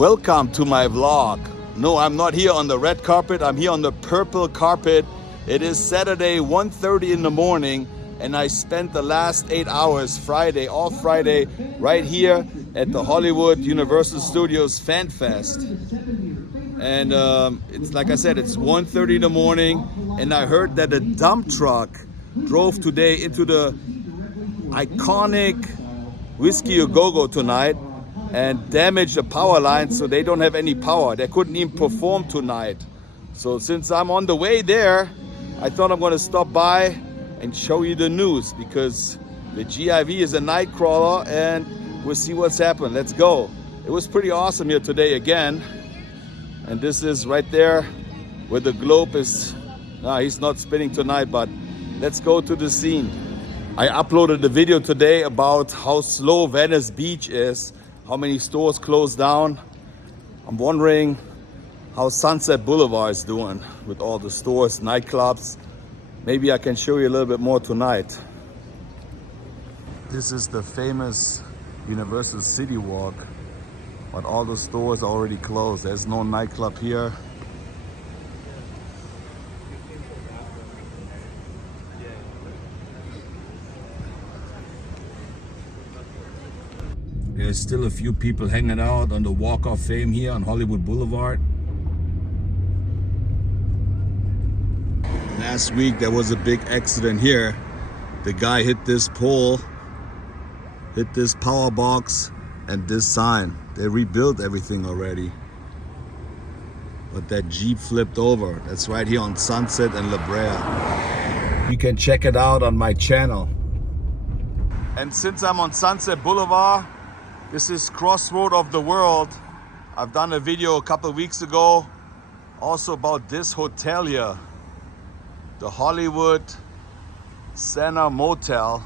Welcome to my vlog. No, I'm not here on the red carpet, I'm here on the purple carpet. It is Saturday, 1:30 in the morning, and I spent the last 8 hours, all Friday, right here at the Hollywood Universal Studios Fan Fest. And it's like I said, it's 1:30 in the morning, and I heard that a dump truck drove today into the iconic Whisky a Go-Go tonight and damaged the power line, so they don't have any power. They couldn't even perform tonight. So since I'm on the way there, I thought I'm going to stop by and show you the news, because the GIV is a night crawler and we'll see what's happened. Let's go. It was pretty awesome here today again. And this is right there where the globe is. No, he's not spinning tonight, but let's go to the scene. I uploaded a video today about how slow Venice Beach is, how many stores closed down. I'm wondering how Sunset Boulevard is doing with all the stores, nightclubs. Maybe I can show you a little bit more tonight. This is the famous Universal City Walk, but all the stores are already closed. There's no nightclub here. There's still a few people hanging out on the Walk of Fame here on Hollywood Boulevard. Last week there was a big accident here. The guy hit this pole, hit this power box and this sign. They rebuilt everything already. But that Jeep flipped over. That's right here on Sunset and La Brea. You can check it out on my channel. And since I'm on Sunset Boulevard, this is Crossroad of the World. I've done a video a couple of weeks ago also about this hotel here, the Hollywood Center Motel.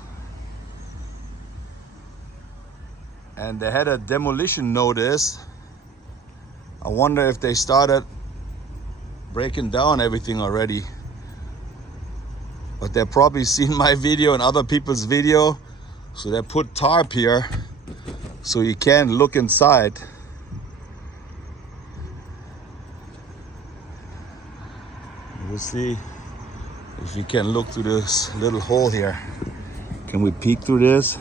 And they had a demolition notice. I wonder if they started breaking down everything already. But they've probably seen my video and other people's video, so they put tarp here so you can't look inside. We'll see if you can look through this little hole here. Can we peek through this?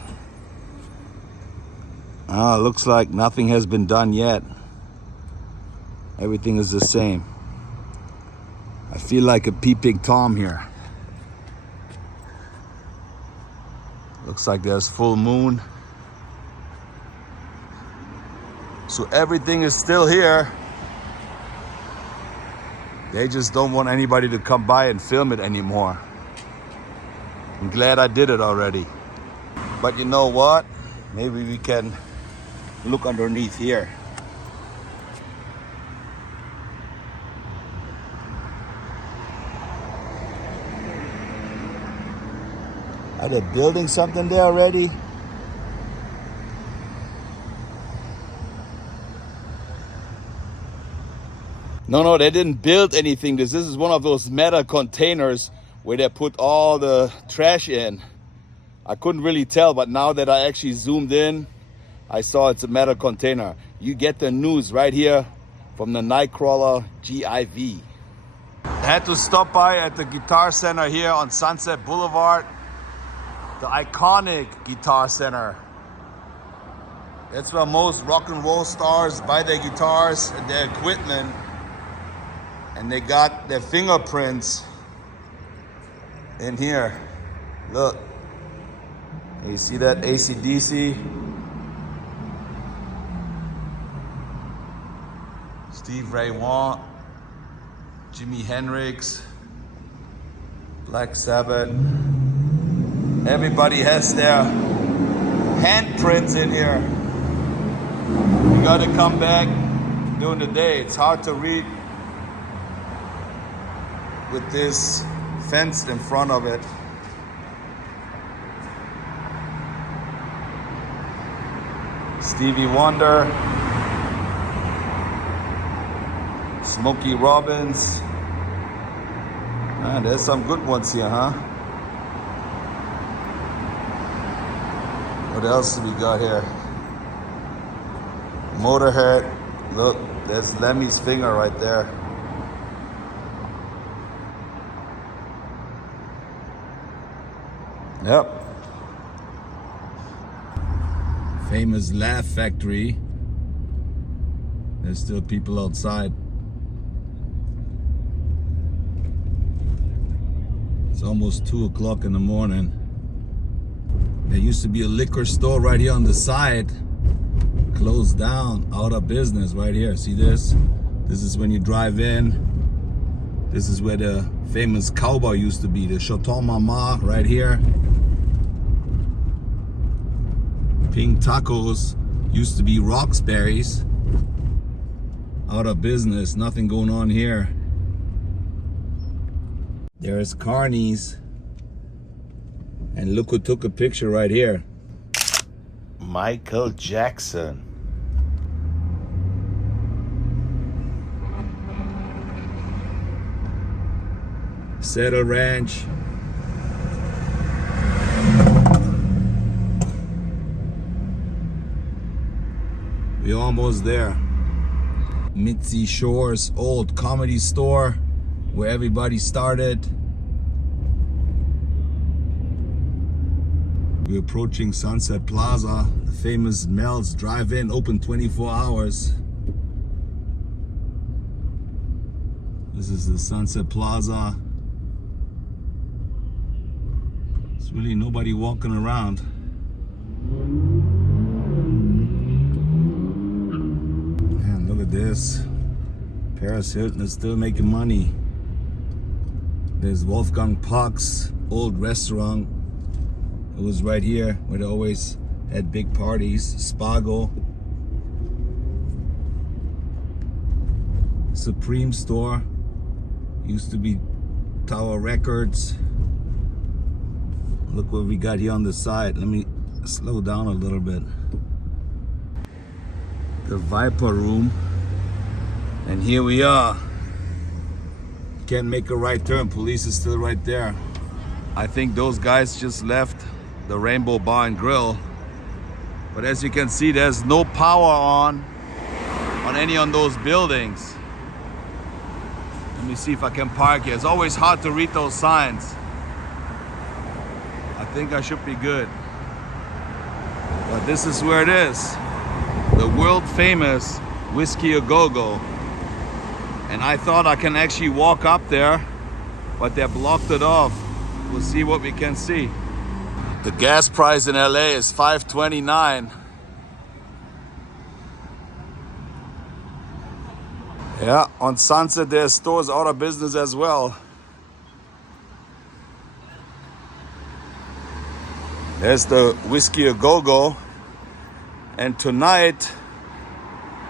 Looks like nothing has been done yet. Everything is the same. I feel like a peeping Tom here. Looks like there's full moon. So everything is still here. They just don't want anybody to come by and film it anymore. I'm glad I did it already. But you know what? Maybe we can look underneath here. Are they building something there already? No, they didn't build anything. This is one of those metal containers where they put all the trash in. I couldn't really tell, but now that I actually zoomed in, I saw it's a metal container. You get the news right here from the Nightcrawler GIV. I had to stop by at the Guitar Center here on Sunset Boulevard. The iconic Guitar Center. That's where most rock and roll stars buy their guitars and their equipment. And they got their fingerprints in here. Look. You see that AC/DC? Steve Ray Vaughan, Jimi Hendrix, Black Sabbath. Everybody has their handprints in here. You gotta come back during the day. It's hard to read with this fence in front of it. Stevie Wonder, Smokey Robbins. There's some good ones here, huh? What else we got here? Motorhead, Look, there's Lemmy's finger right there. Yep. Famous Laugh Factory. There's still people outside. It's almost 2 o'clock in the morning. There used to be a liquor store right here on the side. Closed down, out of business right here. See this? This is when you drive in. This is where the famous cowboy used to be. The Chateau Mama right here. Pink Tacos used to be Roxbury's. Out of business, nothing going on here. There's Carney's. And look who took a picture right here. Michael Jackson. Settle Ranch. We're almost there. Mitzi Shore's old comedy store where everybody started. We're approaching Sunset Plaza, the famous Mel's Drive-In, open 24 hours. This is the Sunset Plaza. There's really nobody walking around. Man, look at this. Paris Hilton is still making money. There's Wolfgang Puck's old restaurant. It was right here where they always had big parties. Spago. Supreme store. Used to be Tower Records. Look what we got here on the side. Let me slow down a little bit. The Viper Room. And here we are. Can't make a right turn. Police is still right there. I think those guys just left the Rainbow Bar and Grill. But as you can see, there's no power on any of those buildings. Let me see if I can park here. It's always hard to read those signs. I think I should be good. But this is where it is. The world famous Whisky A Go-Go. And I thought I can actually walk up there, but they blocked it off. We'll see what we can see. The gas price in LA is $5.29. Yeah, on Sunset there's stores out of business as well. There's the Whisky A Go-Go. And tonight,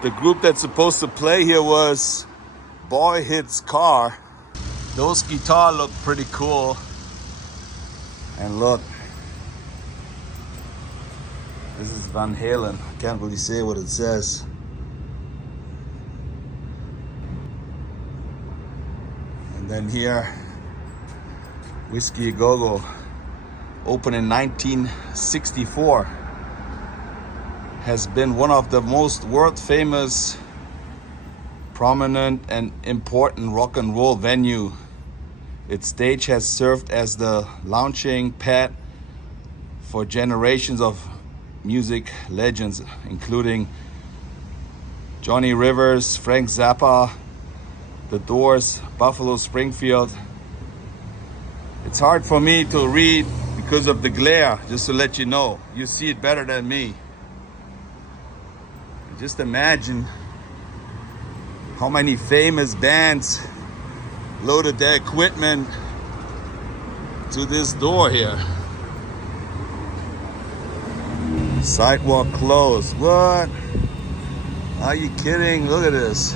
the group that's supposed to play here was Boy Hits Car. Those guitars look pretty cool. And look. This is Van Halen. I can't really say what it says. And then here, Whisky A Go-Go, opened in 1964. Has been one of the most world famous, prominent and important rock and roll venue. Its stage has served as the launching pad for generations of music legends, including Johnny Rivers, Frank Zappa, The Doors, Buffalo Springfield. It's hard for me to read because of the glare, just to let you know. You see it better than me. Just imagine how many famous bands loaded their equipment to this door here. Sidewalk closed. What? Are you kidding? Look at this.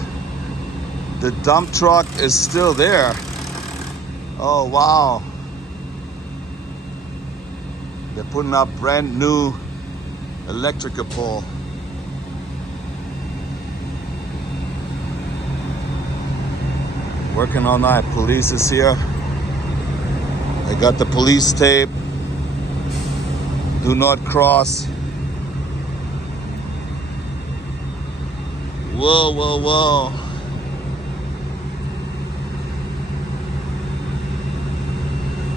The dump truck is still there. Oh, wow. They're putting up brand new electrical pole. Working all night. Police is here. They got the police tape. Do not cross. Whoa, whoa, whoa.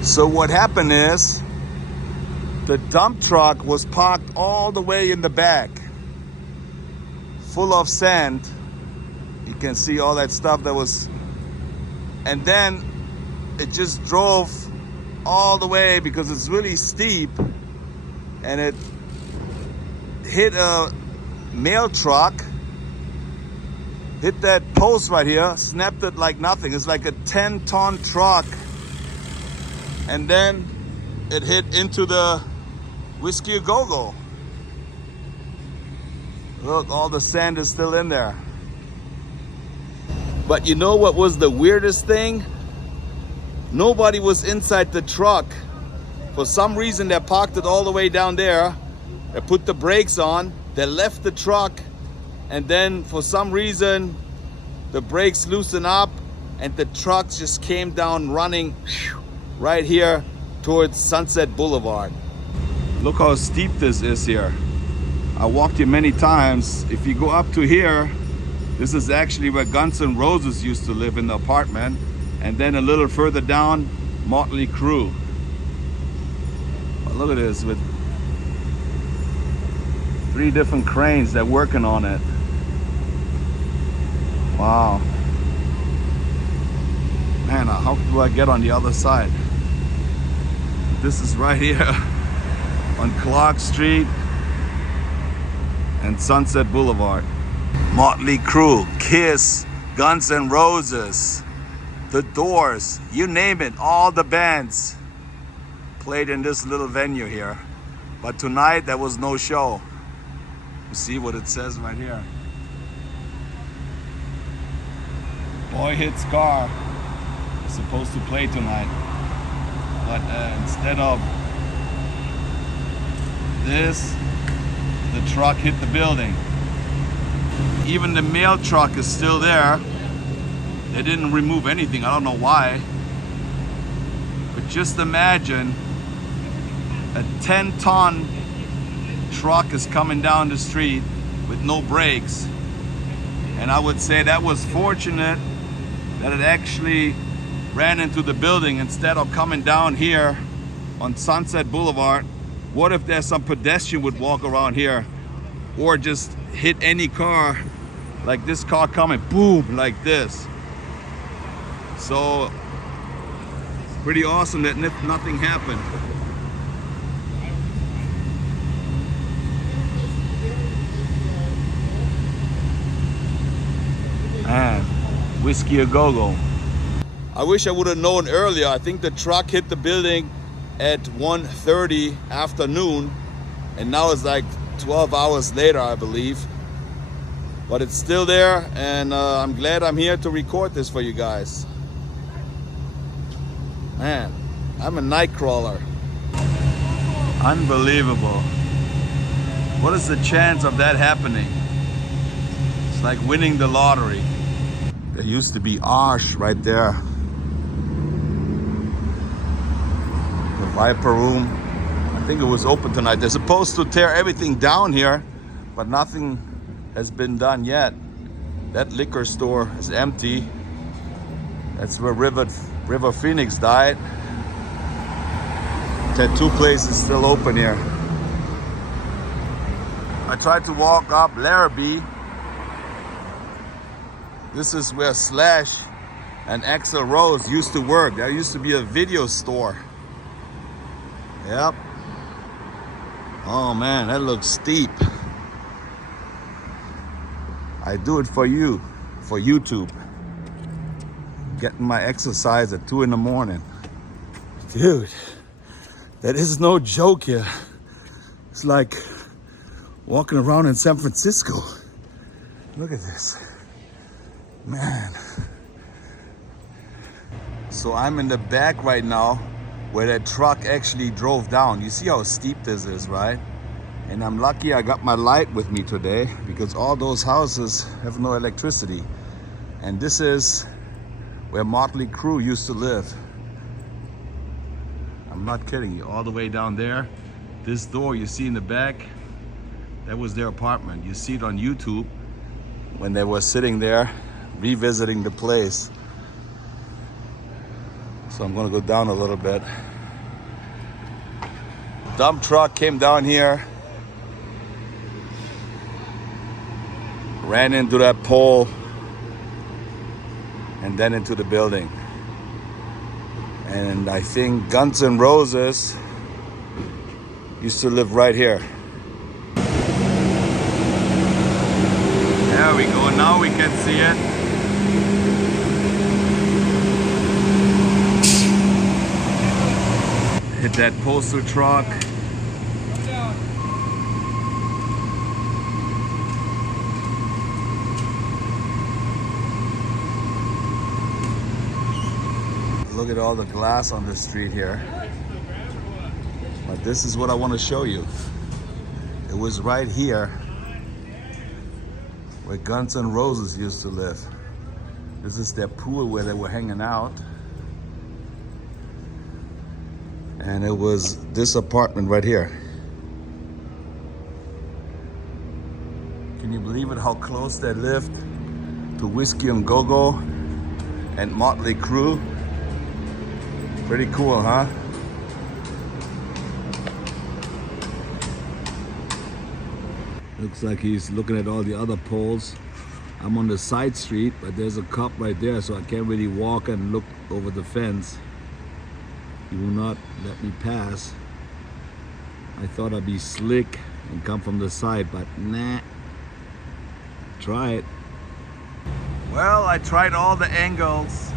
So what happened is, the dump truck was parked all the way in the back, full of sand. You can see all that stuff that was, and then it just drove all the way because it's really steep, and it hit a mail truck, hit that post right here, snapped it like nothing. It's like a 10-ton truck, and then it hit into the Whisky A Go-Go. Look, all the sand is still in there. But you know what was the weirdest thing? Nobody was inside the truck. For some reason, they parked it all the way down there. They put the brakes on. They left the truck. And then for some reason, the brakes loosened up and the truck just came down running right here towards Sunset Boulevard. Look how steep this is here. I walked here many times. If you go up to here, this is actually where Guns N' Roses used to live in the apartment. And then a little further down, Motley Crue. But look at this, with 3 different cranes that are working on it. Wow. Man, how do I get on the other side? This is right here on Clark Street and Sunset Boulevard. Motley Crue, Kiss, Guns N' Roses, The Doors, you name it, all the bands played in this little venue here. But tonight there was no show. You see what it says right here. Boy Hits Car is supposed to play tonight. But instead of this, the truck hit the building. Even the mail truck is still there. They didn't remove anything, I don't know why. But just imagine a 10-ton truck is coming down the street with no brakes. And I would say that was fortunate that it actually ran into the building instead of coming down here on Sunset Boulevard. What if there's some pedestrian would walk around here or just hit any car, like this car coming, boom, like this. So pretty awesome that nothing happened. Man, Whisky A Go-Go. I wish I would have known earlier. I think the truck hit the building at 1:30 afternoon, and now it's like 12 hours later, I believe. But it's still there, and I'm glad I'm here to record this for you guys. Man, I'm a night crawler. Unbelievable. What is the chance of that happening? It's like winning the lottery. There used to be Arsh right there. The Viper Room. I think it was open tonight. They're supposed to tear everything down here, but nothing has been done yet. That liquor store is empty. That's where River Phoenix died. Tattoo place is still open here. I tried to walk up Larrabee. This is where Slash and Axl Rose used to work. There used to be a video store. Yep. Oh man, that looks steep. I do it for you, for YouTube. Getting my exercise at 2 in the morning. Dude, that is no joke here. It's like walking around in San Francisco. Look at this. Man. So I'm in the back right now where that truck actually drove down. You see how steep this is, right? And I'm lucky I got my light with me today because all those houses have no electricity. And this is where Motley Crue used to live. I'm not kidding you, all the way down there. This door you see in the back, that was their apartment. You see it on YouTube. when they were sitting there revisiting the place. So I'm gonna go down a little bit. Dump truck came down here, ran into that pole, and then into the building. And I think Guns N' Roses used to live right here. There we go, now we can see it. Hit that postal truck. Look at all the glass on the street here. But this is what I want to show you. It was right here where Guns N' Roses used to live. This is their pool where they were hanging out. And it was this apartment right here. Can you believe it, how close they lived to Whisky and Go-Go and Motley Crue? Pretty cool, huh? Looks like he's looking at all the other poles. I'm on the side street, but there's a cop right there, so I can't really walk and look over the fence. He will not let me pass. I thought I'd be slick and come from the side, but nah. Try it. Well, I tried all the angles.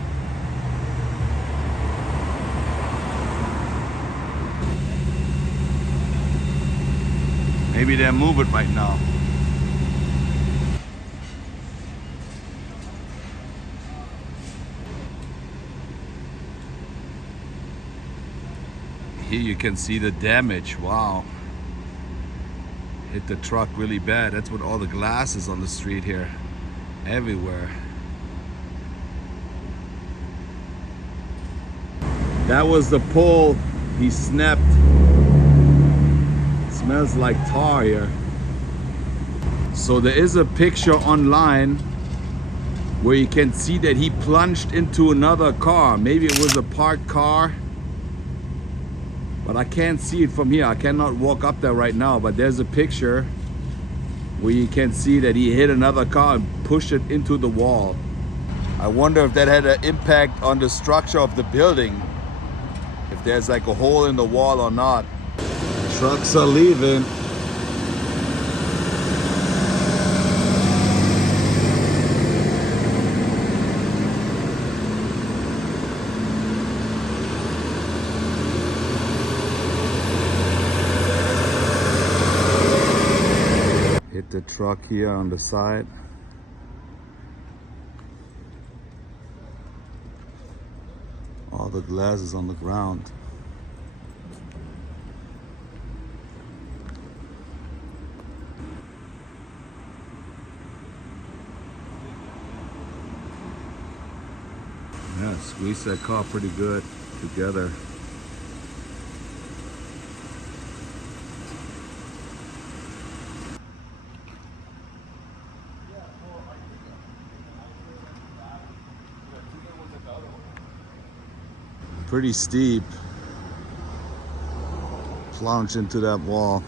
Maybe they're moving right now. Here you can see the damage. Wow. Hit the truck really bad. That's what all the glass is on the street here. Everywhere. That was the pole he snapped. Smells like tar here. So there is a picture online where you can see that he plunged into another car. Maybe it was a parked car, but I can't see it from here. I cannot walk up there right now, but there's a picture where you can see that he hit another car and pushed it into the wall. I wonder if that had an impact on the structure of the building, if there's like a hole in the wall or not. Trucks are leaving. Hit the truck here on the side. All the glass is on the ground. Yeah, squeeze that car pretty good together. Pretty steep. Plunged into that wall.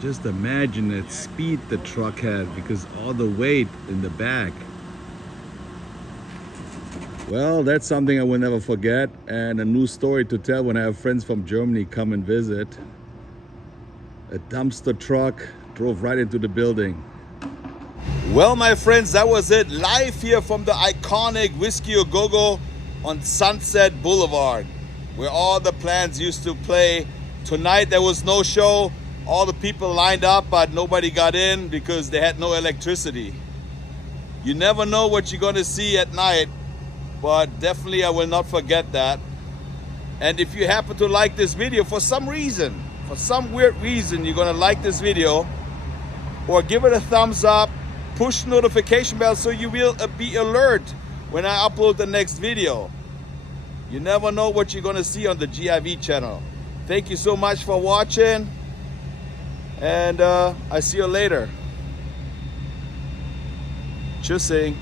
Just imagine that speed the truck had because all the weight in the back. Well, that's something I will never forget, and a new story to tell when I have friends from Germany come and visit. A dumpster truck drove right into the building. Well, my friends, that was it. Live here from the iconic Whisky A Go Go on Sunset Boulevard, where all the plants used to play. Tonight there was no show. All the people lined up, but nobody got in because they had no electricity. You never know what you're gonna see at night, but definitely I will not forget that. And if you happen to like this video for some reason, for some weird reason, you're gonna like this video, or give it a thumbs up, push the notification bell so you will be alert when I upload the next video. You never know what you're gonna see on the GIV channel. Thank you so much for watching, and I see you later. Tschüssing.